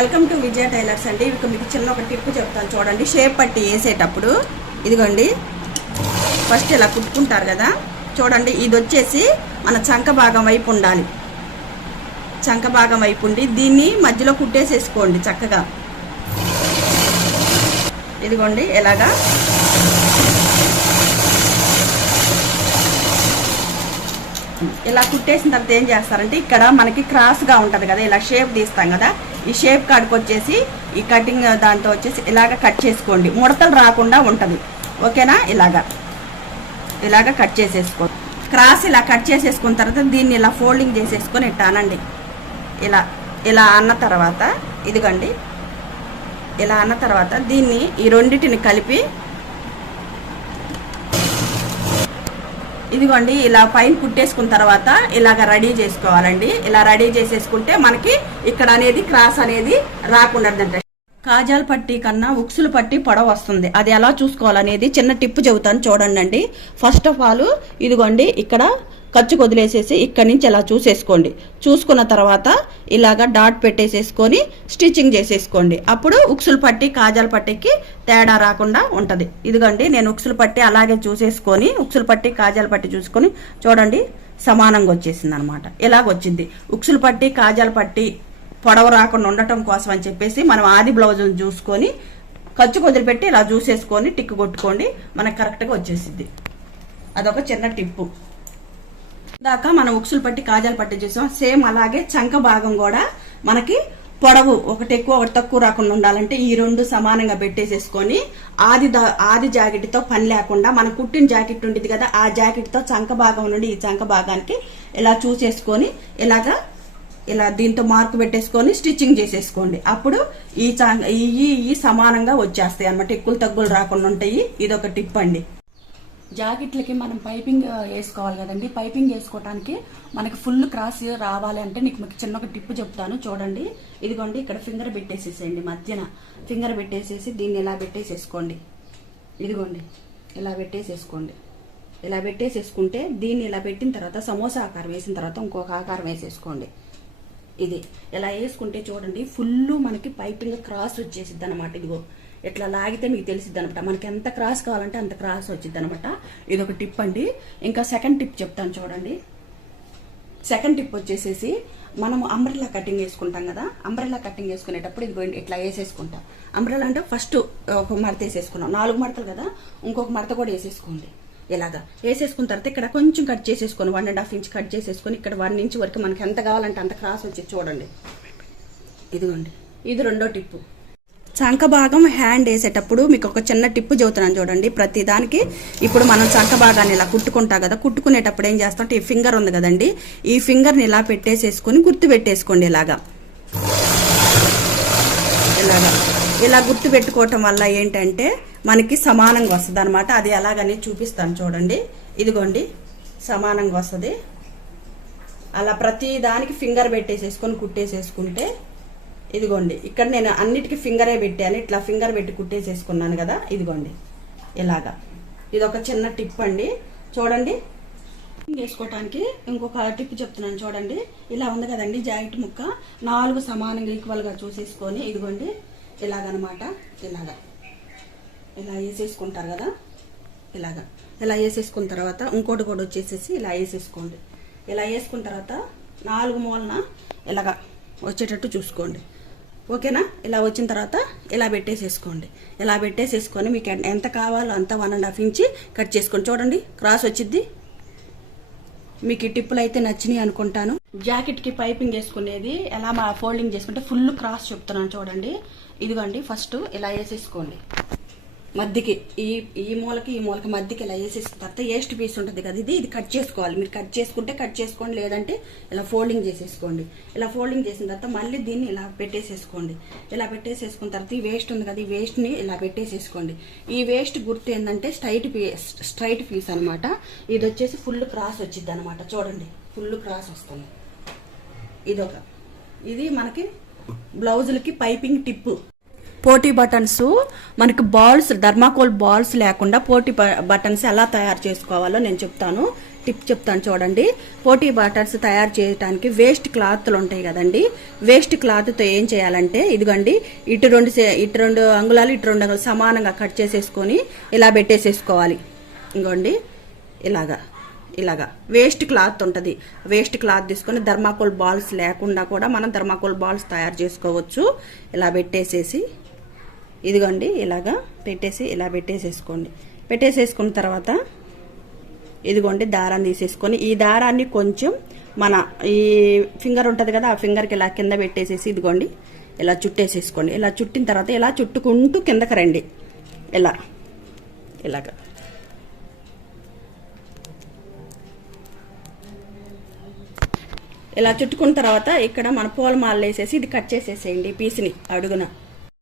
Welcome to Vijaya tailors అండి. ఇక మీకు చిన్న ఒక టిప్ చెప్తాను చూడండి. షేప్ పట్టి వేసేటప్పుడు ఇదిగోండి ఫస్ట్ ఇలా కుట్టుకుంటారు కదా. చూడండి ఇది వచ్చేసి మన చంక భాగం వైపు ఉండాలి. చంక భాగం వైపు ఉండి దీన్ని మధ్యలో కుట్టేసేసుకోండి చక్కగా. ఇదిగోండి ఎలాగా ఇలా కుట్టేసిన తర్వాత ఏం చేస్తారంటే ఇక్కడ మనకి క్రాస్గా ఉంటుంది కదా ఇలా షేప్ తీస్తాం కదా. ఈ షేప్ కాడికి వచ్చేసి ఈ కటింగ్ దాంతో వచ్చేసి ఇలాగ కట్ చేసుకోండి. ముడతలు రాకుండా ఉంటుంది. ఓకేనా? ఇలాగా. ఇలాగ కట్ చేసేసుకో. క్రాస్ ఇలా కట్ చేసేసుకున్న తర్వాత దీన్ని ఇలా ఫోల్డింగ్ చేసేసుకొని ఇట్టానండి. ఇలా ఇలా అన్న తర్వాత ఇదిగోండి. ఇలా అన్న తర్వాత దీన్ని ఈ రెండిటిని కలిపి ఇదిగోండి ఇలా పైన కుట్టేసుకున్న తర్వాత ఇలాగ రెడీ చేసుకోవాలండి. ఇలా రెడీ చేసేసుకుంటే మనకి ఇక్కడ అనేది క్రాస్ అనేది రాకుండా కాజాల పట్టి కన్నా ఉక్సులు పట్టి పొడవ వస్తుంది. అది ఎలా చూసుకోవాలనేది చిన్న టిప్ చెబుతాను చూడండి అండి ఫస్ట్ ఆఫ్ ఆల్ ఇదిగోండి ఇక్కడ ఖర్చు వదిలేసేసి ఇక్కడి నుంచి ఇలా చూసేసుకోండి. చూసుకున్న తర్వాత ఇలాగా డాట్ పెట్టేసేసుకొని స్టిచ్చింగ్ చేసేసుకోండి. అప్పుడు ఉక్సులు పట్టి కాజాల పట్టికి తేడా రాకుండా ఉంటుంది. ఇదిగోండి నేను ఉక్సులు పట్టి అలాగే చూసేసుకొని ఉక్సులు పట్టి కాజాల పట్టి చూసుకొని చూడండి సమానంగా వచ్చేసింది అనమాట ఇలాగొచ్చింది. ఉక్సులు పట్టి కాజాల పట్టి పొడవ రాకుండా ఉండటం కోసం అని చెప్పేసి మనం ఆది బ్లౌజులు చూసుకొని ఖర్చు వదిలిపెట్టి ఇలా చూసేసుకొని టిక్ కొట్టుకోండి. మనకు కరెక్ట్గా వచ్చేసింది అదొక చిన్న టిప్పు. దాకా మనం ఉక్సులు పట్టి కాజాలు పట్టి చూసాం. సేమ్ అలాగే చంక భాగం కూడా మనకి పొడవు ఒకటి ఎక్కువ ఒకటి తక్కువ రాకుండా ఉండాలంటే ఈ రెండు సమానంగా పెట్టేసేసుకొని ఆది ఆది జాకెట్తో పని లేకుండా మనం కుట్టిన జాకెట్ ఉంటుంది కదా ఆ జాకెట్తో చంక భాగం నుండి ఈ చంక భాగానికి ఇలా చూసేసుకొని ఇలాగా ఇలా దీంతో మార్కు పెట్టేసుకొని స్టిచ్చింగ్ చేసేసుకోండి. అప్పుడు ఈ ఈ సమానంగా వచ్చేస్తాయి అన్నమాట. ఎక్కువ తగ్గులు రాకుండా ఉంటాయి. ఇది ఒక టిప్ అండి. జాకెట్లకి మనం పైపింగ్ వేసుకోవాలి కదండి. పైపింగ్ వేసుకోవడానికి మనకి ఫుల్ క్రాస్ రావాలి అంటే నీకు మీకు చిన్న ఒక టిప్ చెప్తాను. చూడండి. ఇదిగోండి ఇక్కడ ఫింగర్ పెట్టేసేసేయండి మధ్యన. ఫింగర్ పెట్టేసేసి దీన్ని ఇలా పెట్టేసేసుకోండి. ఇదిగోండి ఇలా పెట్టేసేసుకోండి. ఇలా పెట్టేసేసుకుంటే దీన్ని ఇలా పెట్టిన తర్వాత సమోసా ఆకారం వేసిన తర్వాత ఇంకొక ఆకారం వేసేసుకోండి. ఇది. ఇలా వేసుకుంటే చూడండి ఫుల్ మనకి పైపింగ్ క్రాస్ వచ్చేసిద్ది అనమాట ఇదిగో ఇట్లా లాగితే మీకు తెలిసిద్ది అనమాట మనకి ఎంత క్రాస్ కావాలంటే అంత క్రాస్ వచ్చిద్ది అనమాట ఇది ఒక టిప్ అండి. ఇంకా సెకండ్ టిప్ చెప్తాను చూడండి. సెకండ్ టిప్ వచ్చేసేసి మనం అంబ్రెల్లా కటింగ్ వేసుకుంటాం కదా. అంబ్రెల్లా కటింగ్ వేసుకునేటప్పుడు ఇది ఇట్లా వేసేసుకుంటాం. అంబ్రెల్లా అంటే ఫస్ట్ ఒక మడత వేసేసుకున్నాం. నాలుగు మడతలు కదా ఇంకొక మడత కూడా వేసేసుకోండి. ఇలాగా వేసేసుకున్న తర్వాత ఇక్కడ కొంచెం కట్ చేసేసుకొని one and half inch cut చేసేసుకొని ఇక్కడ వన్ ఇంచ్ వరకు మనకి ఎంత కావాలంటే అంత క్రాస్ వచ్చి చూడండి. ఇదిగోండి. ఇది రెండో టిప్పు. చంక భాగం హ్యాండ్ వేసేటప్పుడు మీకు ఒక చిన్న టిప్పు చెబుతున్నాను చూడండి. ప్రతి దానికి ఇప్పుడు మనం చంక భాగాన్ని ఇలా కుట్టుకుంటా కదా కుట్టుకునేటప్పుడు ఏం చేస్తాం? ఈ ఫింగర్ ఉంది కదండి. ఈ ఫింగర్ని ఇలా పెట్టేసేసుకొని గుర్తు పెట్టేసుకోండి ఇలాగా. ఇలాగా. ఇలా గుర్తు పెట్టుకోవటం వల్ల ఏంటంటే మనకి సమానంగా వస్తుంది అనమాట అది ఎలాగని చూపిస్తాను చూడండి. ఇదిగోండి సమానంగా వస్తుంది. అలా ప్రతి దానికి ఫింగర్ పెట్టేసేసుకొని కుట్టేసేసుకుంటే ఇదిగోండి ఇక్కడ నేను అన్నిటికీ ఫింగరే పెట్టాను. ఇట్లా ఫింగర్ పెట్టి కుట్టేసేసుకున్నాను కదా ఇదిగోండి ఇలాగా. ఇది ఒక చిన్న టిప్ అండి. చూడండి. వేసుకోవటానికి ఇంకొక టిప్ చెప్తున్నాను చూడండి. ఇలా ఉంది కదండి జాకెట్ ముక్క. నాలుగు సమానంగా ఈక్వల్గా చూసేసుకొని ఇదిగోండి. ఇలాగనమాట ఇలాగా ఇలా వేసేసుకుంటారు కదా? ఇలాగా ఇలా వేసేసుకున్న తర్వాత ఇంకోటి కూడా వచ్చేసేసి ఇలా వేసేసుకోండి. ఇలా వేసుకున్న తర్వాత నాలుగు మూలన ఇలాగా వచ్చేటట్టు చూసుకోండి. ఓకేనా? ఇలా వచ్చిన తర్వాత ఇలా పెట్టేసేసుకోండి. ఇలా పెట్టేసేసుకొని మీకు ఎంత కావాలో అంత one and half inch cut చేసుకోండి చూడండి. క్రాస్ వచ్చిద్ది? మీకు ఈ టిప్పులు అయితే నచ్చినాయి అనుకుంటాను. జాకెట్కి పైపింగ్ వేసుకునేది ఎలా మా ఫోల్డింగ్ చేసుకుంటే ఫుల్ క్రాస్ చెప్తున్నాను చూడండి. ఇదిగోండి ఫస్ట్ ఇలా వేసేసుకోండి. మధ్యకి ఈ ఈ మూలకి ఈ మూలకి మధ్యకి ఇలా వేసేసిన తర్వాత ఏస్ట్ పీస్ ఉంటుంది కదా ఇది ఇది కట్ చేసుకోవాలి. మీరు కట్ చేసుకుంటే కట్ చేసుకోండి లేదంటే ఇలా ఫోల్డింగ్ చేసేసుకోండి. ఇలా ఫోల్డింగ్ చేసిన తర్వాత మళ్ళీ దీన్ని ఇలా పెట్టేసేసుకోండి. ఇలా పెట్టేసేసుకున్న తర్వాత ఈ వేస్ట్ ఉంది కదా ఈ వేస్ట్ని ఇలా పెట్టేసేసుకోండి. ఈ వేస్ట్ గుర్తు ఏంటంటే స్ట్రైట్ పీస్ స్ట్రైట్ పీస్ అనమాట ఇది వచ్చేసి ఫుల్ క్రాస్ వచ్చింది అనమాట చూడండి ఫుల్ క్రాస్ వస్తుంది. ఇదొక. ఇది మనకి బ్లౌజులకి పైపింగ్ టిప్పు పోటీ బటన్స్ మనకి బాల్స్ ధర్మాకోల్ బాల్స్ లేకుండా పోటీ బటన్స్ ఎలా తయారు చేసుకోవాలో నేను చెప్తాను. టిప్ చెప్తాను చూడండి. పోటీ బటన్స్ తయారు చేయడానికి వేస్ట్ క్లాత్లు ఉంటాయి కదండి. వేస్ట్ క్లాత్తో ఏం చేయాలంటే ఇదిగోండి ఇటు రెండు ఇటు రెండు అంగుళాలు ఇటు రెండు అంగుళాలు సమానంగా కట్ చేసేసుకొని ఇలా పెట్టేసేసుకోవాలి. ఇంకోండి ఇలాగా ఇలాగా. వేస్ట్ క్లాత్ ఉంటుంది. వేస్ట్ క్లాత్ తీసుకొని ధర్మాకోల్ బాల్స్ లేకుండా కూడా మనం ధర్మాకోల్ బాల్స్ తయారు చేసుకోవచ్చు. ఇలా పెట్టేసేసి ఇదిగోండి ఇలాగా పెట్టేసి ఇలా పెట్టేసేసుకోండి. పెట్టేసేసుకున్న తర్వాత ఇదిగోండి దారాన్ని తీసేసుకొని ఈ దారాన్ని కొంచెం మన ఈ ఫింగర్ ఉంటుంది కదా ఆ ఫింగర్కి ఇలా కింద పెట్టేసేసి ఇదిగోండి ఇలా చుట్టేసేసుకోండి. ఇలా చుట్టిన తర్వాత ఇలా చుట్టుకుంటూ కిందకి రండి. ఇలా ఇలాగా. ఇలా చుట్టుకున్న తర్వాత ఇక్కడ మన పూలమాలలు వేసేసి ఇది కట్ చేసేసేయండి పీస్ని అడుగున.